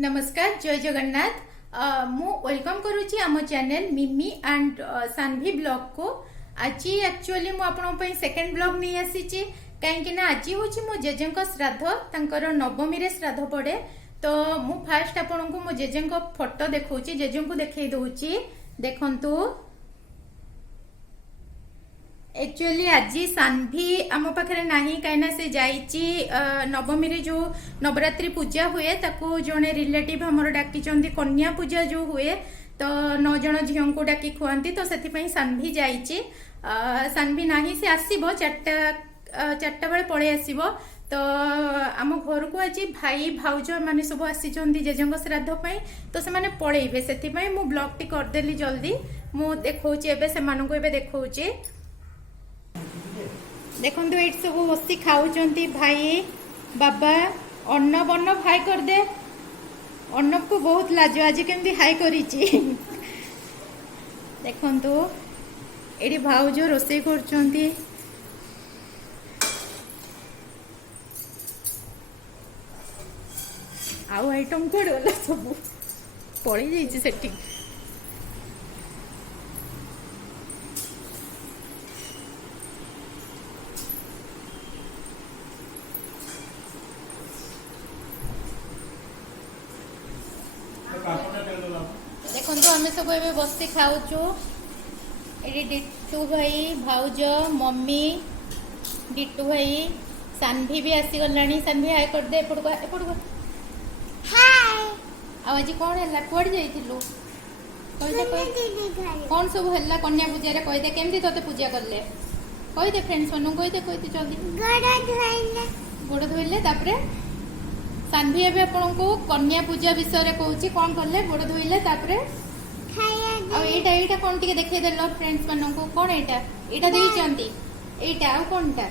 नमस्कार जय जगन्नाथ। मु वेलकम करुच्ची आम चैनल मिमी एंड सान्वी ब्लॉग को। आज एक्चुअली मु आपण सेकेंड ब्लॉग नहीं आसी कहीं आज हूँ मो जेजे श्राद्ध तांकर नवमी रे श्राद्ध पड़े। तो मु फास्ट आपण को मो जेजे फोटो देखा जेजे को देखे दौची देखंतु। एक्चुअली आज सान्वी आम पाखे नाही कहीं से जाइची नवमी रे जो नवरात्रि पूजा हुए ताको जड़े रिलेटिव हमर डाकी कन्या पूजा जो हुए तो 9 जन झील को डाकी खुआती तो से सान्वी जाइची। सान्वी नाही से आसीबो चारटा बेले पड़े आसीबो। तो आम घर को आज भाई भाउज माने सब आसी जेजे श्राद्ध तो से माने पड़ेबे से मु ब्लॉग टी करदेली जल्दी मु देखौची एबे से मानको एबे देखौची। देखो ये सब बसी खाऊंट भाई बाबा अर्णव अर्णव हाई कर दे। अर्णव को बहुत लाज आज केमती हाई करी देखु ये भाउज रोसे कर आउ आइटम कौन गला सब पड़ी जाइए सेठी। देखो आम सब ए बस खाऊचु ये डिट्टू भाई भाउज मम्मी डिट्टू भाई सान्वी भी आसीगला। सान्वी हाय कर दे एपट आज कौन है कुआड़ जाइलु कौन सब है कन्या पूजा रे कहीदे केमती तोते पूजा कले कहीदे फ्रेंड्स मन कहीदे जल्दी गोड़ धोइले तापरे सान्वी एबे आपन को कन्या पूजा विषय रे कहूची कौन करले गोड़ धोइले तापरे आ एटा कौन टिके देखे देलो फ्रेंड्स मन को कौन एटा देई चंती एटा आ कोनटा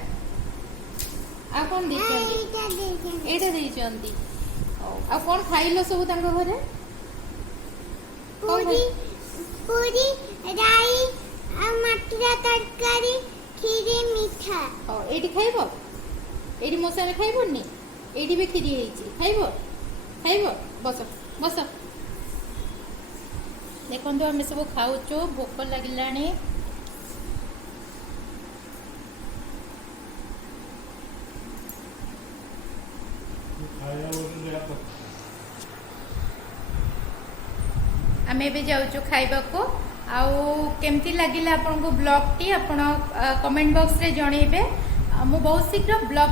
आ कौन देई चंती एटा देई चंती आ कौन खाइलो सब तांको घरे पूरी पूरी राई आ मटरा तरकारी खीरी मीठा एटी खाइबो एटी मोसा में खाइबोनी एटी भी खीरी हेची खाइबो खाइबो बस बस। देखो आम सब खाऊचु भोक लगिलानी आम भी जाऊँ खाइबा को। आउ केमती लगिला आपन को ब्लॉग टी आपण कमेंट बॉक्स रे जणेबे। मु बहुत शीघ्र ब्लॉग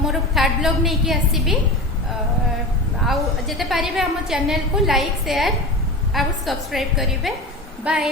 मोर थर्ड ब्लॉग नहीं कि आसीबी। आउ जेते पारिबे हम चैनल को लाइक शेयर और सब्सक्राइब करिवे। बाय।